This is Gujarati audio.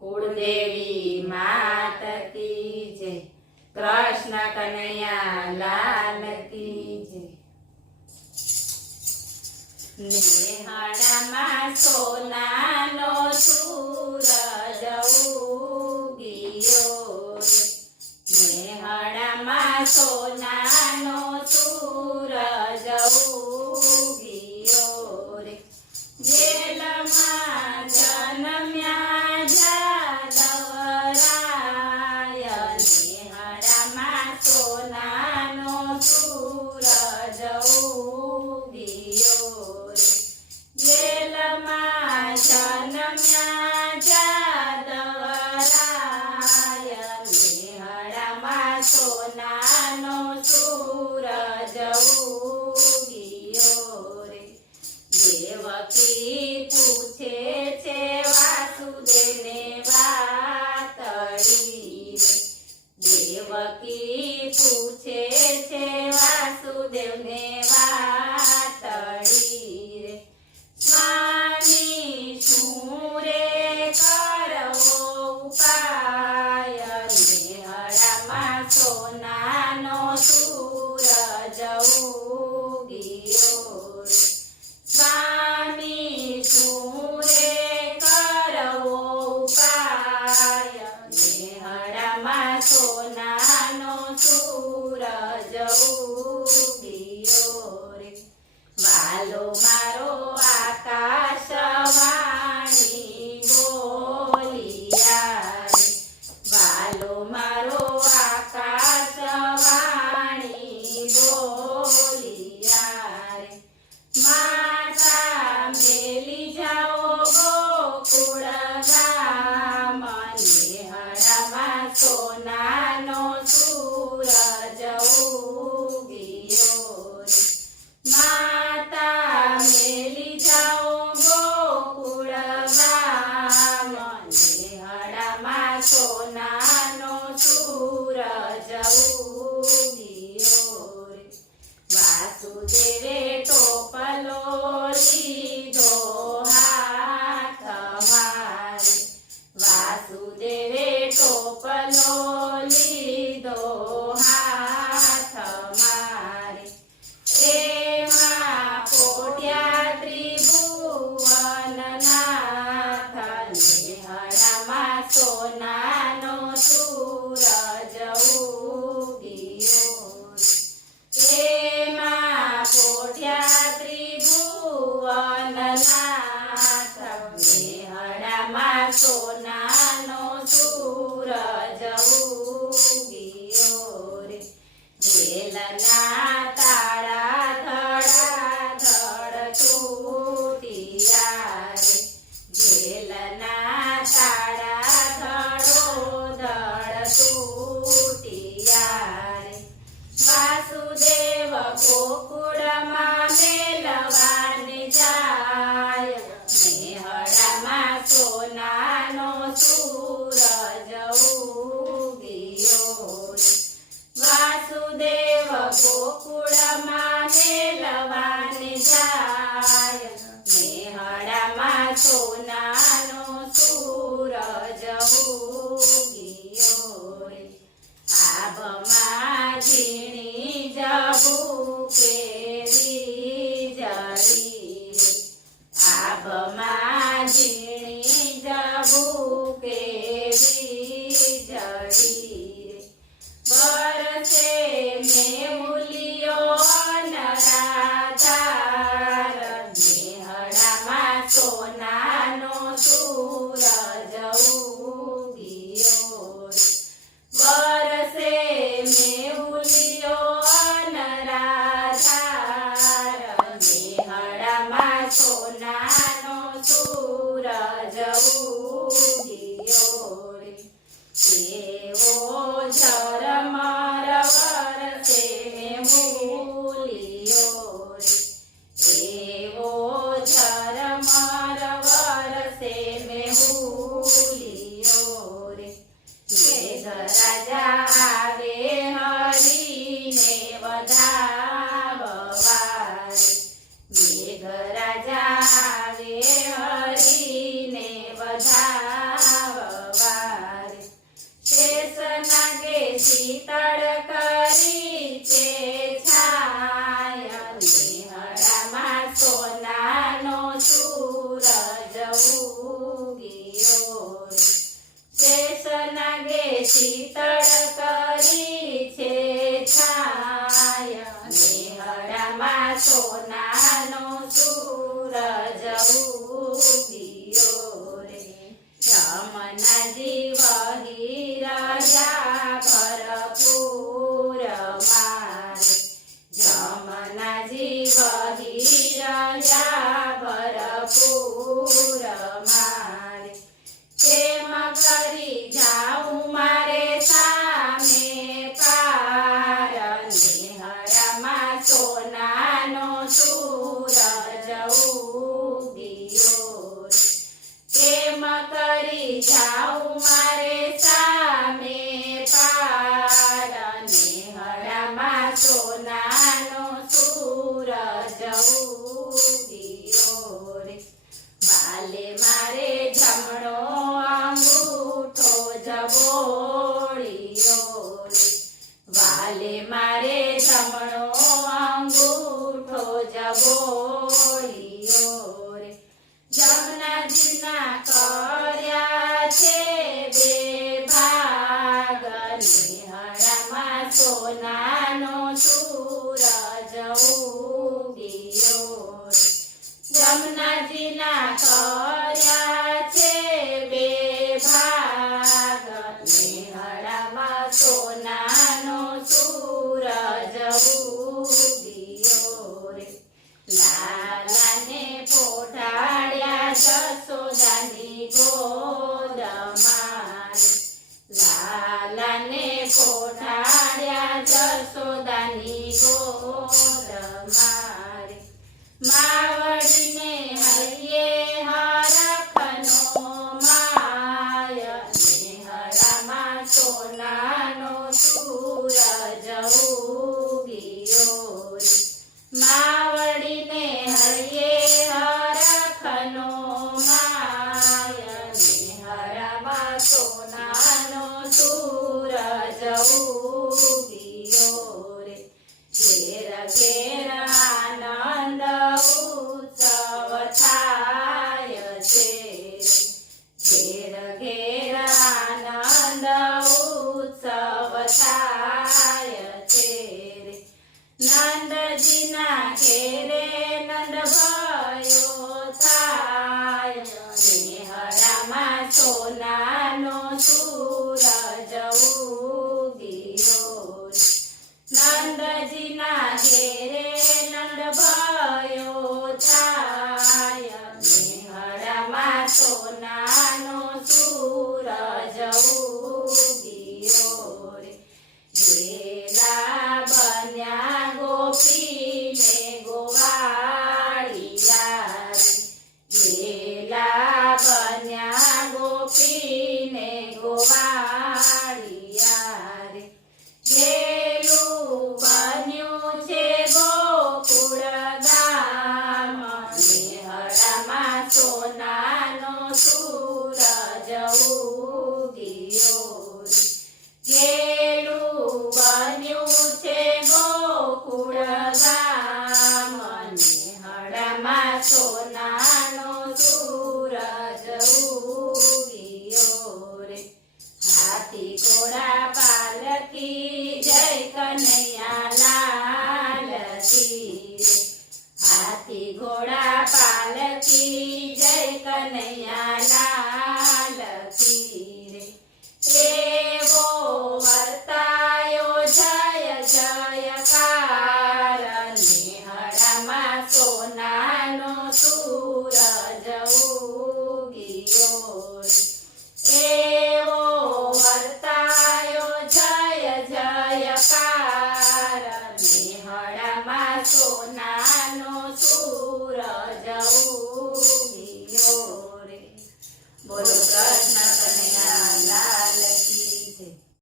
कुलदेवी मात की जय। कृष्ण कन्हैया लाल की जय। નેહડામાં સોનાનો સૂરજ ઉગિયો રે। નેહડામાં સોનાનો સૂરજ ઉગિયો રે। જેલમાં જન્મ્યા જાદવરાય। નેહડામાં સોનાનો સૂરજ ઉગિયો રે। જેલમાં જન્મ્યા જાદવરાય। નેહડામાં સોનાનો સૂરજ ઉગિયો રે। દેવકી પૂછે છે વાસુદેવને વાતડી રે। દેવકી પૂછે છે વાસુદેવને વાતડી રે। સ્વામી શું રે કરવો ઉપાય। નેહડામાં સોનાનો સૂરજ ઉગિયો રે। સ્વામી શું રે કરવો ઉપાય। નેહડામાં સોનાનો સૂરજ ઉગિયો રે। વાલો મારો આકાશવાણી બોલિયા રે। વાલો મારો આકાશવાણી બોલિયા રે। માતા મેલી જાઓ ગોકુળ ગામ। નેહડામાં સોનાનો સૂરજ ઉગિયો રે। માતા મેલી જાઓ ગોકુળ ગામ। નેહડામાં સોનાનો સૂરજ ઉગિયો રે। વાસુદેવે ટોપલો લીધો હાથમાં રે। વાસુદેવે ટોપલો લીધો હાથમાં રે। એમાં પોટ્યા ત્રિભુવનનાથ। નેહડામાં સોનાનો સૂરજ ઉગિયો રે। એમાં પોટ્યા ત્રિભુવનનાથ। નેહડામાં સોનાનો સૂરજ ઉગિયો રે। જેલના તાળા ધડાધડ તૂટ્યા રે। જેલના તાળા ધડોધડ તૂટ્યા રે। વાસુદેવ ગોકુળમાં મેલવાને જાય। નેહડામાં સોનાનો સૂરજ ઉગિયો રે। વાસુદેવ ગોકુળમાં મેલવાને જાય। નેહડામાં સોનાનો સૂરજ ઉગિયો રે। આભમાં ઝીણી જબુકેરી જડી રે। આભમાં ઝીણી જબુકેરી જડી રે। બરસે મેહુલિયો અનરાધાર। નેહડામાં સોનાનો સૂરજ ઉગિયો રે। બરસે મેહુલિયો અનરાધાર। નેહડામાં સોનાનો સૂરજ ઉગિયો રે। એવો ઝરમર વરસે મેહુલિયો રે। એવો ઝરમર વરસે મેહુલિયો રે। મેઘરાજા આવે હરીને વધાવવા રે। મેઘરાજા આવે હરીને વધાવવા મળ્યા ભરપૂર મારે કેમ કરી જાઉં મારે સામે પાર નિહળમાં સોનાનો સૂરજ ઉગ્યો રે કેમ કરી જાઉં મારે સામે પાર નિહળમાં સોનાનો સૂરજ ઉગ્યો રે વાલે મારે જમણો અંગૂઠો જબોળિયો રે વાલે મારે જમણો અંગૂઠો જબોળિયો રે જમનાજીના કર્યા છે બે ભાગ નિહળમાં સોનાનો સૂરજ ઉગ્યો રે જમનાજીના કર્યા છે બે ભાગ નિહળમાં સોનાનો સૂરજ ઉગ્યો રે લાલાને પોઢાડ્યા જશોદાની ગોદમાં રે લાલાને પોઢાડ્યા જશોદાની ગોદમાં રે માવડીને હૈયે હરખનો માય નિહળમાં સોનાનો સૂરજ ઉગ્યો રે માવડીને હૈયે હરખનો માય નિહળમાં સોનાનો સૂરજ ઉગ્યો રે ઘેર ઘેર આનંદ ઉત્સવ થાય છે ઘેર ઘેર આનંદ ઉત્સવ થાય છે રે નંદજીના ઘેરે નંદ भयो થાય નિહળમાં સોનાનો સૂરજ ઉગ્યો રે નંદજીના ઘેરે નંદ भयो થાય નિહળમાં સોનાનો સૂરજ ઉગ્યો રે ગેલા બન્યા ગોપીને ગોવાળિયા રે ગેલા બન્યા ગોપીને ગોવાળિયા રે ગેલું બન્યું છે ગોકુળ ગામ નિહળમાં સોનાનો સૂરજ ઉગ્યો રે ગેલું બન્યું છે ગોકુળ ગામ નિહળમાં સોનાનો સૂરજ